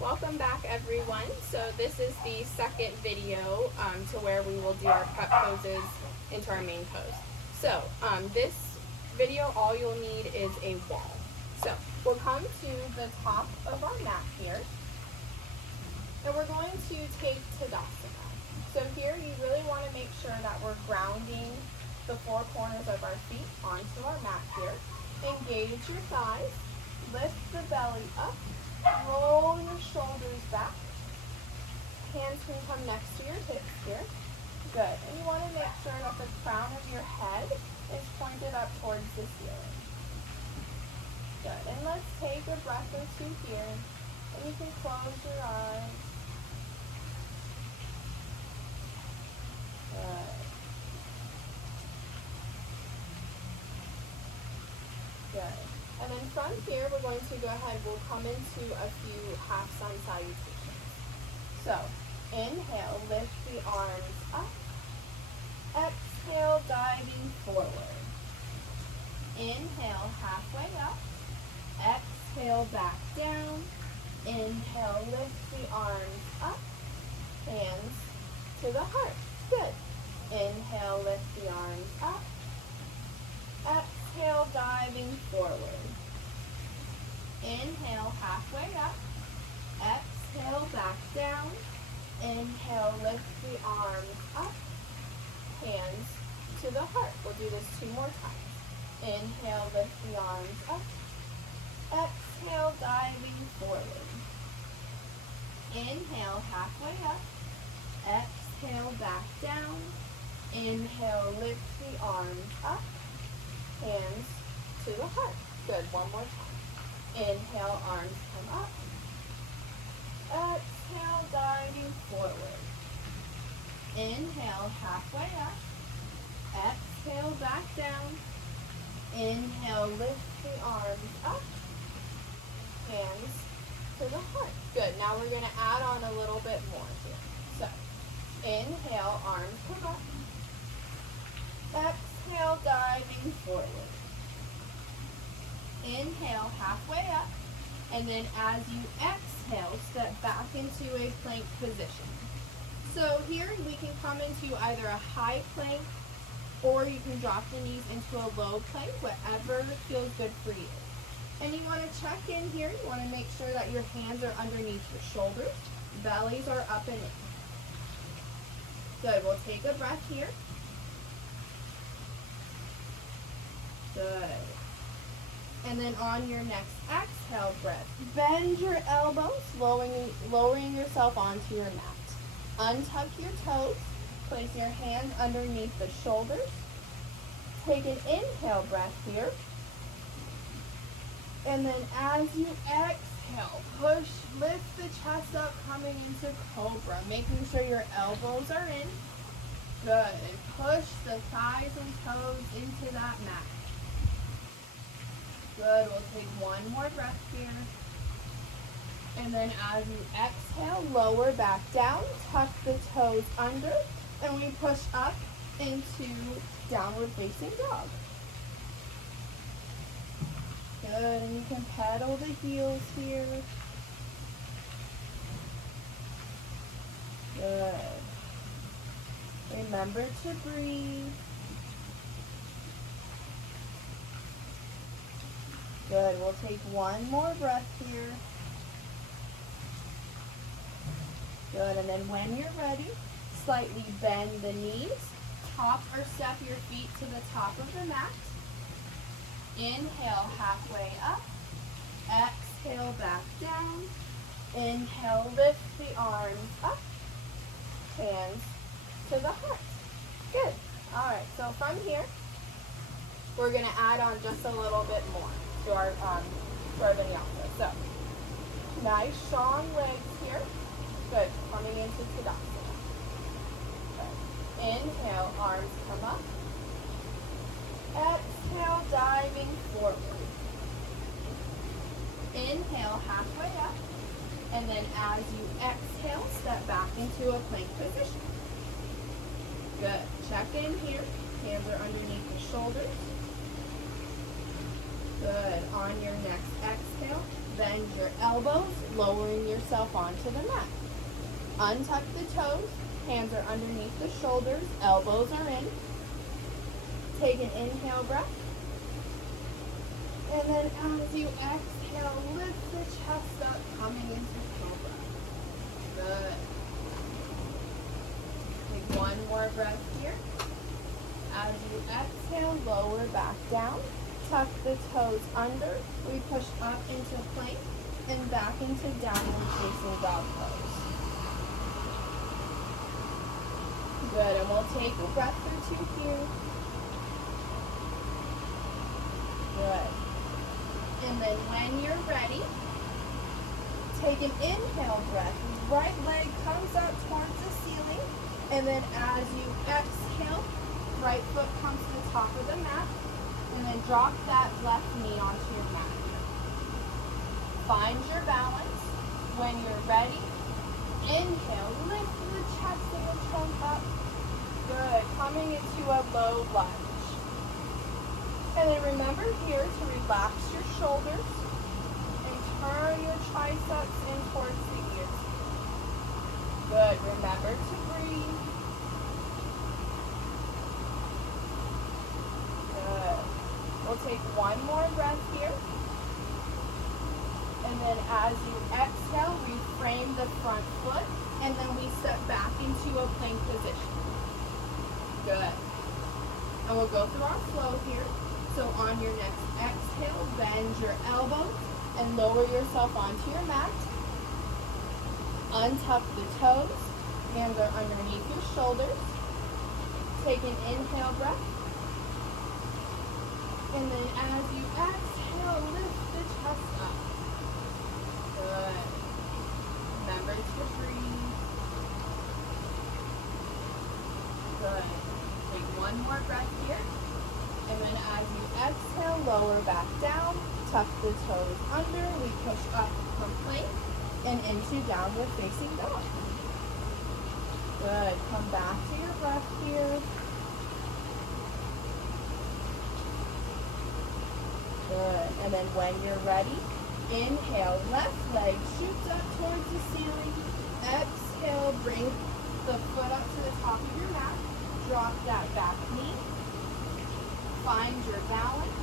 Welcome back everyone. So this is the second video to where we will do our prep poses into our main pose. So this video, all you'll need is a wall. So we'll come to the top of our mat here, and we're going to take Tadasana. So here you really want to make sure that we're grounding the four corners of our feet onto our mat here. Engage your thighs, lift the belly up, roll your shoulders back. Hands can come next to your hips here. Good. And you want to make sure that the crown of your head is pointed up towards the ceiling. Good. And let's take a breath or two here. And you can close your eyes. Good. Good. And then from here, we're going to go ahead, we'll come into a few half sun salutations. So, inhale, lift the arms up. Exhale, diving forward. Inhale, halfway up. Exhale, back down. Inhale, lift the arms up. Hands to the heart. Good. Inhale, lift the arms up. Exhale, diving forward. Inhale, halfway up. Exhale, back down. Inhale, lift the arms up. Hands to the heart. We'll do this 2 more times. Inhale, lift the arms up. Exhale, diving forward. Inhale, halfway up. Exhale, back down. Inhale, lift the arms up. Hands to the heart. Good. 1 more time. Inhale, arms come up. Exhale, diving forward. Inhale, halfway up. Exhale, back down. Inhale, lift the arms up. Hands to the heart. Good. Now we're going to add on a little bit more here. So, inhale, arms come up. Exhale, diving forward. Inhale, halfway up, and then as you exhale, step back into a plank position. So here we can come into either a high plank, or you can drop the knees into a low plank, whatever feels good for you. And you want to check in here, you want to make sure that your hands are underneath your shoulders, bellies are up and in. Good, we'll take a breath here. Good. And then on your next exhale breath, bend your elbows, lowering yourself onto your mat. Untuck your toes, place your hands underneath the shoulders. Take an inhale breath here. And then as you exhale, lift the chest up, coming into cobra, making sure your elbows are in. Good. And push the thighs and toes into that mat. Good, we'll take 1 more breath here. And then as you exhale, lower back down, tuck the toes under, and we push up into downward facing dog. Good, and you can pedal the heels here. Good. Remember to breathe. Good, we'll take 1 more breath here. Good, and then when you're ready, slightly bend the knees, hop or step your feet to the top of the mat. Inhale, halfway up. Exhale, back down. Inhale, lift the arms up. Hands to the heart. Good. All right, so from here, we're going to add on just a little bit more to our vinyasa. So, nice strong legs here. Good. Coming into Tadasana. Good. Inhale, arms come up. Exhale, diving forward. Inhale, halfway up. And then as you exhale, step back into a plank position. Good. Check in here. Hands are underneath the shoulders. Good. On your next exhale, bend your elbows, lowering yourself onto the mat. Untuck the toes, hands are underneath the shoulders, elbows are in. Take an inhale breath. And then as you exhale, lift the chest up, coming into cobra. Good. Take one more breath here. As you exhale, lower back down. Tuck the toes under. We push up into plank and back into downward facing dog pose. Good, and we'll take a breath or two here. Good. And then when you're ready, take an inhale breath. Right leg comes up towards the ceiling. And then as you exhale, right foot comes to the top of the mat. And then drop that left knee onto your mat. Find your balance. When you're ready, inhale, lift the chest and the trunk up. Good. Coming into a low lunge. And then remember here to relax your shoulders and turn your triceps in towards the ears. Good. Remember to breathe. Good. We'll take one more breath here. And then as you exhale, reframe the front foot. And then we step back into a plank position. Good. And we'll go through our flow here. So on your next exhale, bend your elbows and lower yourself onto your mat. Untuck the toes. Hands are underneath your shoulders. Take an inhale breath. And then as you exhale, lift the chest up. Good. Remember to breathe. Good. Take one more breath here. And then as you exhale, lower back down, tuck the toes under, we push up from plank and into downward facing dog. Good, come back to your breath here. Good, and then when you're ready, inhale, left leg shoots up towards the ceiling. Exhale, bring the foot up to the top of your mat. Drop that back knee. Find your balance.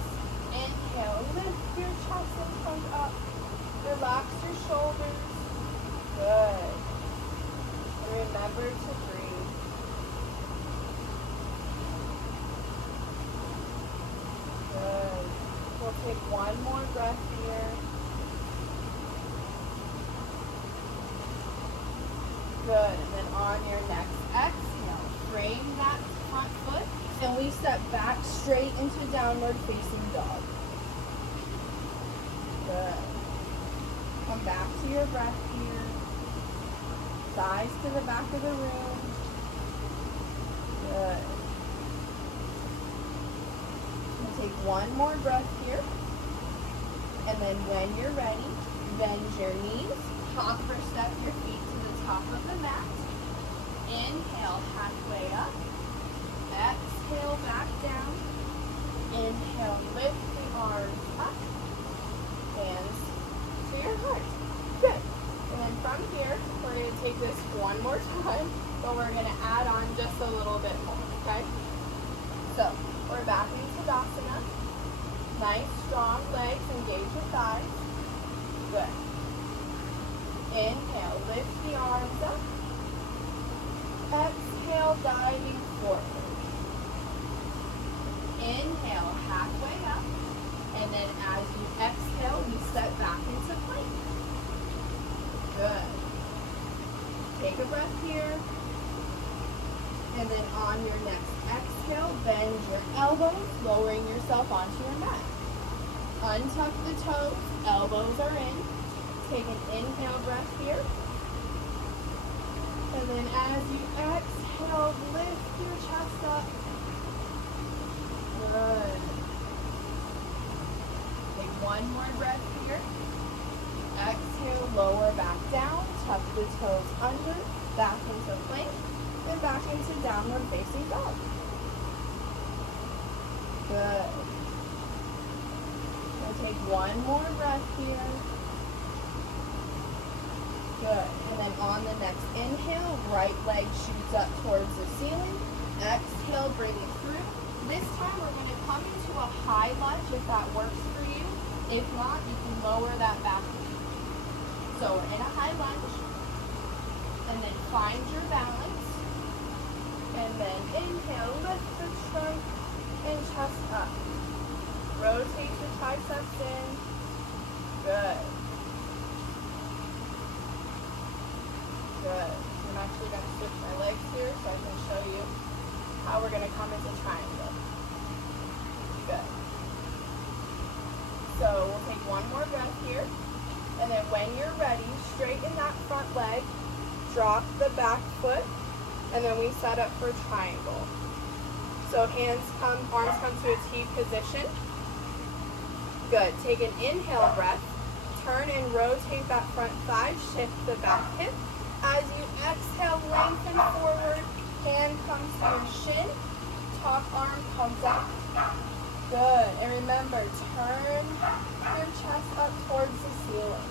Inhale, lift your chest and trunk up. Relax your shoulders. Good. And remember to breathe. Good. We'll take one more breath here. Good. And then on your next exhale, frame that front foot. And we step back straight into downward facing dog. Good. Come back to your breath here. Thighs to the back of the room. Good. We'll take one more breath here. And then when you're ready, bend your knees. Hopper step your feet to the top of the mat. Inhale, halfway up. Exhale, back down. Inhale, lift the arms up. Hands to your heart. Good. And then from here, we're going to take this one more time, but we're going to add on just a little bit more, okay? So, we're back into Tadasana. Nice, strong legs, engage your thighs. Good. Inhale, lift the arms up. Exhale, diving forward. Inhale, halfway up. And then as you exhale, we step back into plank. Good. Take a breath here. And then on your next exhale, bend your elbows, lowering yourself onto your mat. Untuck the toes, elbows are in. Take an inhale breath here. And then as you exhale, lift your chest up. Good. Take one more breath here. Exhale, lower back down, tuck the toes under, back into plank, and back into downward facing dog. Good. We'll take one more breath here. Good. And then on the next inhale, right leg shoots up towards the ceiling. Exhale, bring it through. This time we're going to come into a high lunge if that works for you. If not, you can lower that back knee. So we're in a high lunge. And then find your balance. And then inhale, lift the trunk and chest up. Rotate the triceps in. Good. Good. I'm actually going to switch my legs here so I can show you how we're going to come into triangle. Good. So we'll take one more breath here. And then when you're ready, straighten that front leg, drop the back foot, and then we set up for triangle. So arms come to a T position. Good. Take an inhale breath. Turn and rotate that front thigh. Shift the back hip. As you exhale, lengthen forward. Hand comes to your shin. Top arm comes up. Good. And remember, turn your chest up towards the ceiling.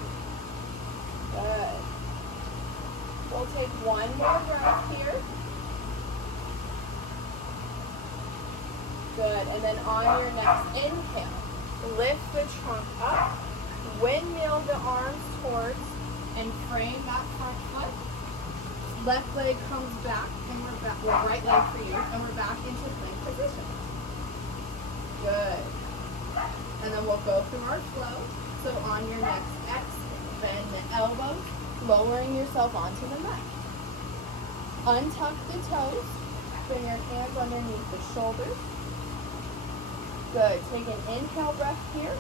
Good. We'll take one more breath here. Good. And then on your next inhale, lift the trunk up. Windmill the arms towards and frame that front foot. Left leg comes back and we're back. Well, right leg for you. And we're back into plank position. Good. And then we'll go through our flow. So on your next exhale, bend the elbows, lowering yourself onto the mat. Untuck the toes. Bring your hands underneath the shoulders. Good. Take an inhale breath here.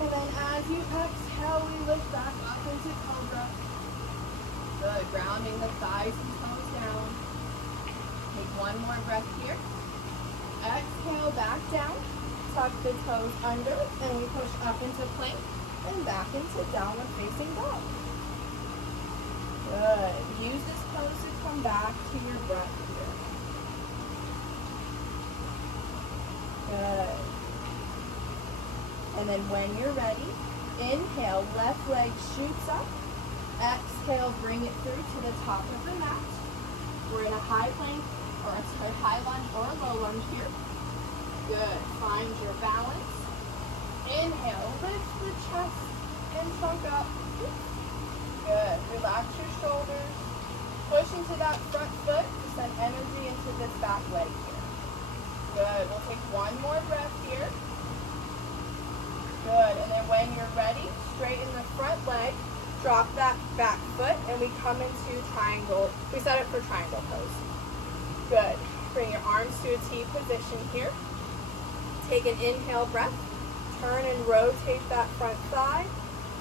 And then as you exhale, we lift back up into cobra. Good. Grounding the thighs and toes down. Take one more breath here. Exhale, back down. Tuck the toes under, and we push up into plank and back into downward facing dog. Good. Use this pose to come back to your breath here. Good. And then when you're ready, inhale, left leg shoots up. Exhale, bring it through to the top of the mat. We're in a high plank, or a high lunge or a low lunge here. Good. Find your balance. Inhale, lift the chest and trunk up. Good. Relax your shoulders. Push into that front foot to send energy into this back leg here. Good. We'll take one more breath here. Good. And then when you're ready, straighten the front leg, drop that back foot, and we come into triangle. We set it for triangle pose. Good. Bring your arms to a T position here. Take an inhale breath. Turn and rotate that front thigh.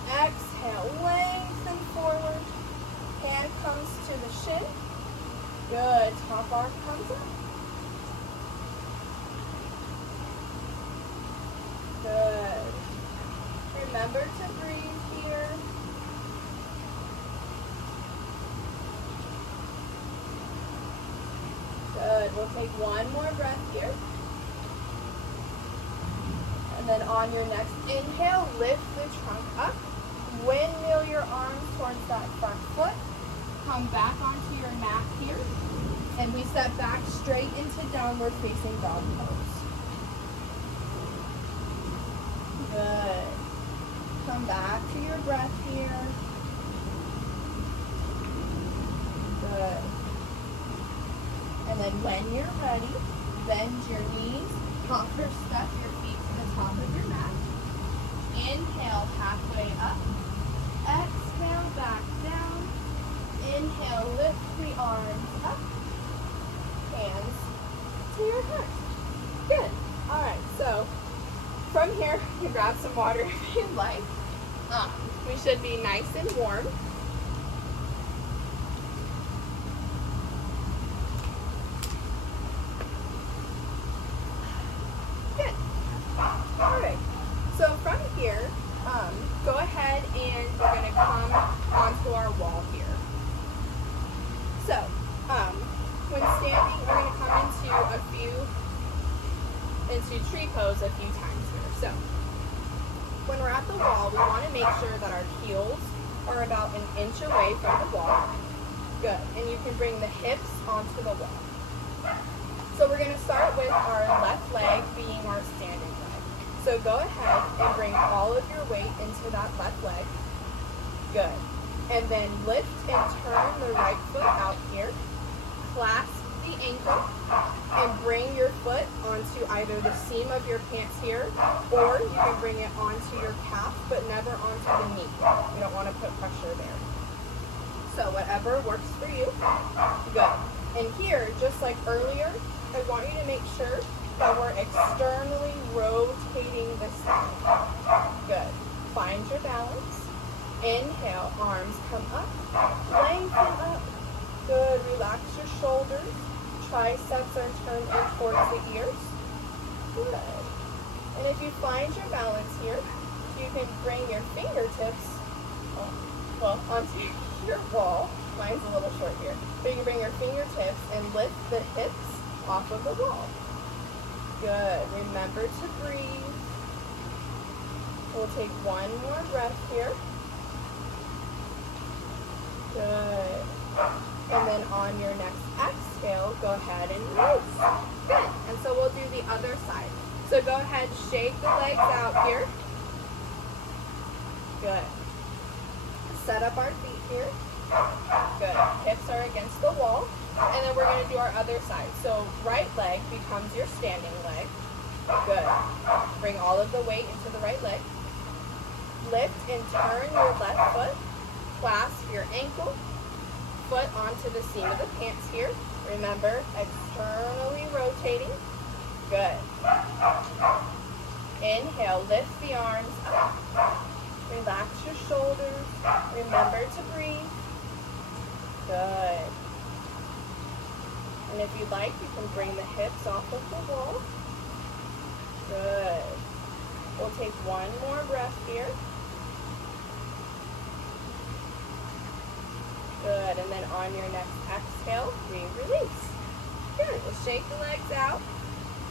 Exhale, lengthen forward. Hand comes to the shin. Good. Top arm comes up. Good. Remember to breathe here. Good. We'll take one more breath here. And then on your next inhale, lift the trunk up. Windmill your arms towards that front foot. Come back onto your mat here. And we step back straight into downward facing dog pose. Good. Come back to your breath here. Good. And then when you're ready, bend your knees, conquer step your feet to the top of your mat. Inhale, halfway up. Exhale, back down. Inhale, lift the arms up. Hands to your heart. Good. All right, so from here, you can grab some water if you'd like. We should be nice and warm. Good. All right. So from here, go ahead and we're going to come onto our wall here. So, when standing, we're going to come into tree pose a few times here. So, when we're at the wall, we want to make sure that our heels are about an inch away from the wall. Good. And you can bring the hips onto the wall. So we're going to start with our left leg being our standing leg. So go ahead and bring all of your weight into that left leg. Good. And then lift and turn the right foot out here. Clasp the ankle and bring your foot onto either the seam of your pants here, or you can bring it onto your calf, but never onto the knee. You don't want to put pressure there. So whatever works for you. Good. And here, just like earlier, I want you to make sure that we're externally rotating the side. Good. Find your balance. Inhale, arms come up, lengthen up. Good. Relax your shoulders. Triceps are turned in towards the ears. Good. And if you find your balance here, you can bring your fingertips, onto your wall. Mine's a little short here. But you can bring your fingertips and lift the hips off of the wall. Good. Remember to breathe. We'll take one more breath here. Good. And then on your next exhale, go ahead and release. Good. And so we'll do the other side. So go ahead, shake the legs out here. Good. Set up our feet here. Good. Hips are against the wall. And then we're going to do our other side. So right leg becomes your standing leg. Good. Bring all of the weight into the right leg. Lift and turn your left foot. Clasp your ankle. Foot onto the seam of the pants here. Remember, externally rotating. Good. Inhale, lift the arms up. Relax your shoulders. Remember to breathe. Good. And if you like, you can bring the hips off of the wall. Good. We'll take one more breath here. Good. And then on your next exhale, we release. Good. We'll shake the legs out.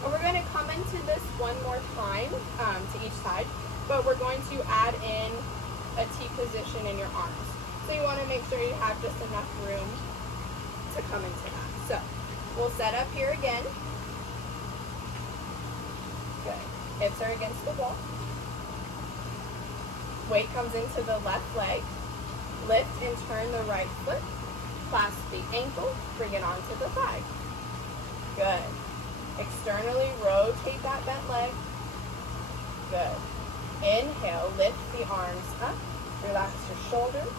And we're going to come into this one more time to each side, but we're going to add in a T position in your arms. So you want to make sure you have just enough room to come into that. So we'll set up here again. Good. Hips are against the wall. Weight comes into the left leg. Lift and turn the right foot. Clasp the ankle. Bring it onto the thigh. Good. Externally rotate that bent leg. Good. Inhale, lift the arms up. Relax your shoulders.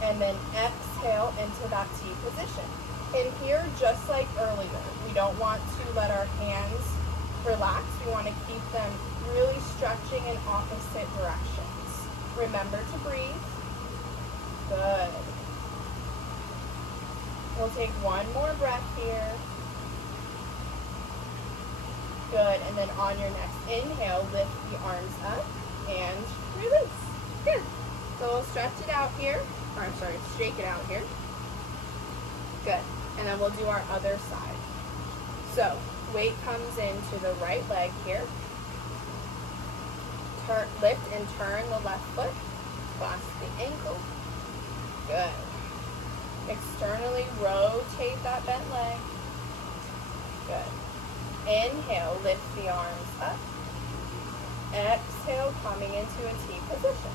And then exhale into that T position. And here, just like earlier, we don't want to let our hands relax. We want to keep them really stretching in opposite directions. Remember to breathe. Good. We'll take one more breath here. Good. And then on your next inhale, lift the arms up and release. Good. So we'll stretch it out here. Or I'm sorry, shake it out here. Good. And then we'll do our other side. So weight comes into the right leg here. Lift and turn the left foot. Clasp the ankle. Good. Externally rotate that bent leg. Good. Inhale, lift the arms up. Exhale, coming into a T position.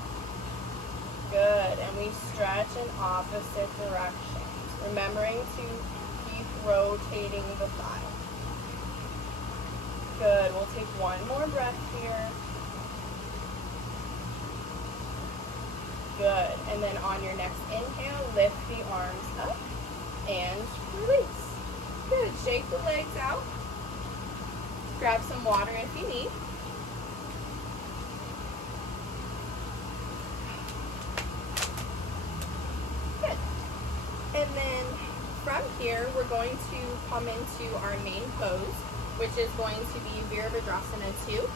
Good. And we stretch in opposite directions. Remembering to keep rotating the thigh. Good. We'll take one more breath here. Good. And then on your next inhale, lift the arms up and release. Good. Shake the legs out. Grab some water if you need. Good. And then from here, we're going to come into our main pose, which is going to be Virabhadrasana 2,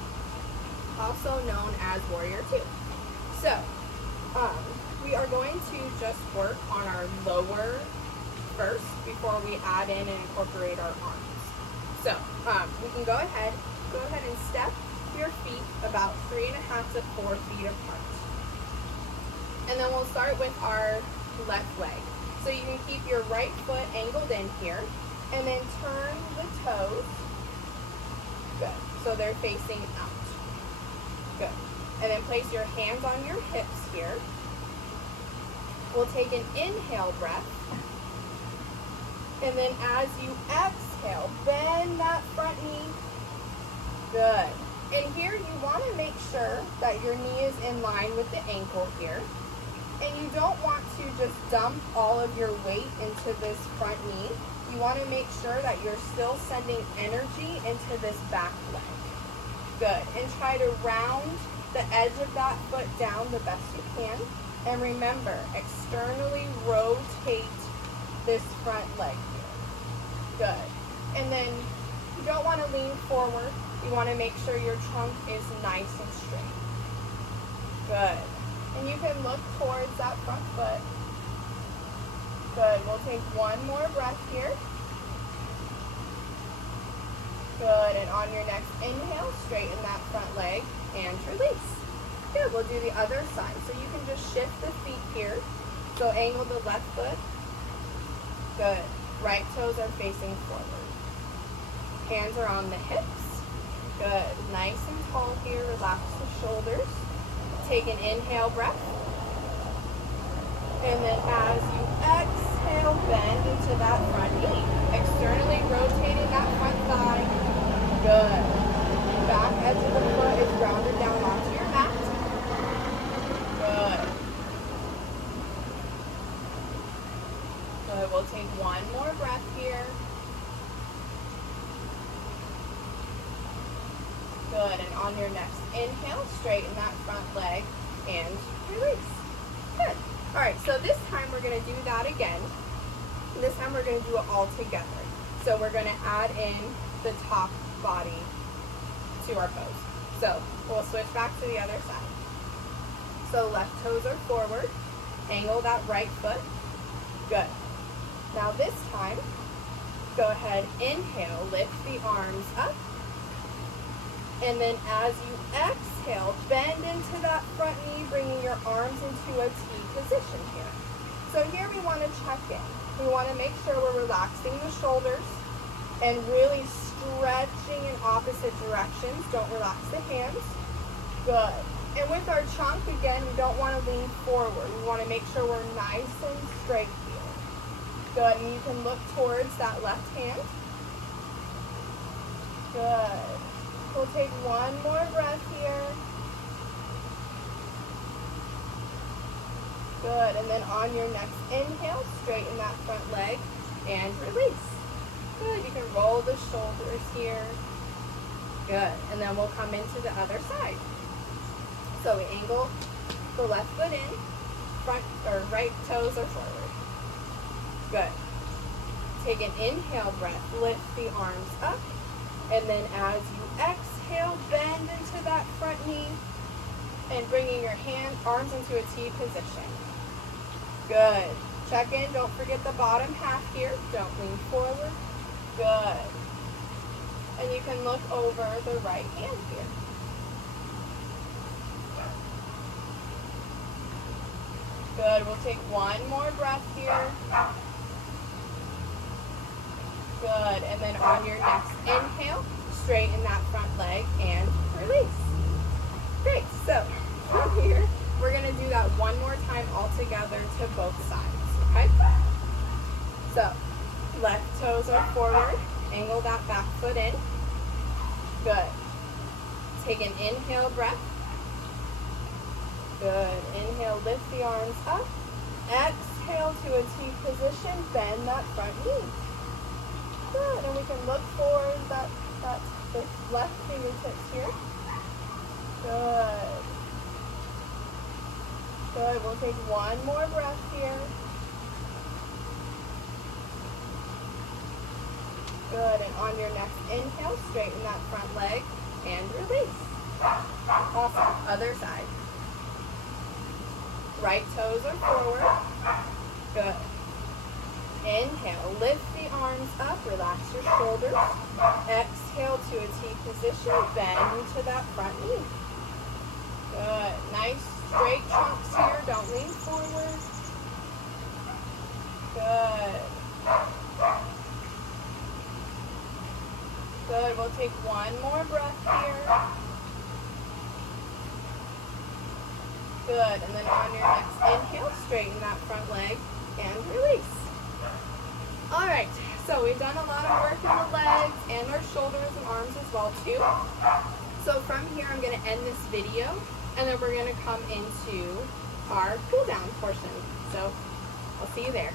also known as Warrior 2. So, we are going to just work on our lower first before we add in and incorporate our arms. So we can go ahead and step your feet about 3.5 to 4 feet apart. And then we'll start with our left leg. So you can keep your right foot angled in here, and then turn the toes. Good. So they're facing out. Good. And then place your hands on your hips here. We'll take an inhale breath. And then as you exhale, bend that front knee. Good. And here you want to make sure that your knee is in line with the ankle here. And you don't want to just dump all of your weight into this front knee. You want to make sure that you're still sending energy into this back leg. Good. And try to round the edge of that foot down the best you can. And remember, externally rotate this front leg here. Good. And then you don't want to lean forward. You want to make sure your trunk is nice and straight. Good. And you can look towards that front foot. Good. We'll take one more breath here. Good. And on your next inhale, straighten that front leg and release. Good. We'll do the other side. So you can just shift the feet here. So angle the left foot. Good. Right toes are facing forward. Hands are on the hips. Good. Nice and tall here. Relax the shoulders. Take an inhale breath. And then as you exhale, bend into that front knee. Externally rotating that front thigh. Good. Back edge of the foot is grounded down onto your mat. Good. Good. We'll take one more breath here. Good. And on your next inhale, straighten that front leg and release. Good. All right, so this time we're going to do that again. This time we're going to do it all together. So we're going to add in the top body to our pose. So we'll switch back to the other side. So left toes are forward. Angle that right foot. Good. Now this time, go ahead, inhale, lift the arms up. And then as you exhale, bend into that front knee, bringing your arms into a T position here. So here we want to check in. We want to make sure we're relaxing the shoulders and really stretching in opposite directions. Don't relax the hands. Good. And with our chunk, again, we don't want to lean forward. We want to make sure we're nice and straight here. Good. And you can look towards that left hand. Good. We'll take one more breath here. Good. And then on your next inhale, straighten that front leg and release. Good. You can roll the shoulders here. Good. And then we'll come into the other side. So we angle the left foot in, front or right toes are forward. Good. Take an inhale breath, lift the arms up, and then as you exhale, bend into that front knee and bringing your arms into a T position. Good. Check in. Don't forget the bottom half here. Don't lean forward. Good. And you can look over the right hand here. Good. We'll take one more breath here. Good. And then on your next inhale, straighten that front leg and release. Great. So from here, we're going to do that one more time all together to both sides. Okay? So left toes are forward. Angle that back foot in. Good. Take an inhale breath. Good. Inhale, lift the arms up. Exhale to a T position. Bend that front knee. Good. And we can look forward that the left fingertips here. Good. Good. We'll take one more breath here. Good. And on your next inhale, straighten that front leg and release. Awesome. Other side. Right toes are forward. Good. Inhale, lift the arms up, relax your shoulders. Exhale to a T position, bend into that front knee. Good. Nice Straight chunks here, don't lean forward. Good. Good, we'll take one more breath here. Good, and then on your next inhale, straighten that front leg and release. Alright, so we've done a lot of work in the legs and our shoulders and arms as well too. So from here I'm going to end this video and then we're going to come into our cool down portion. So I'll see you there.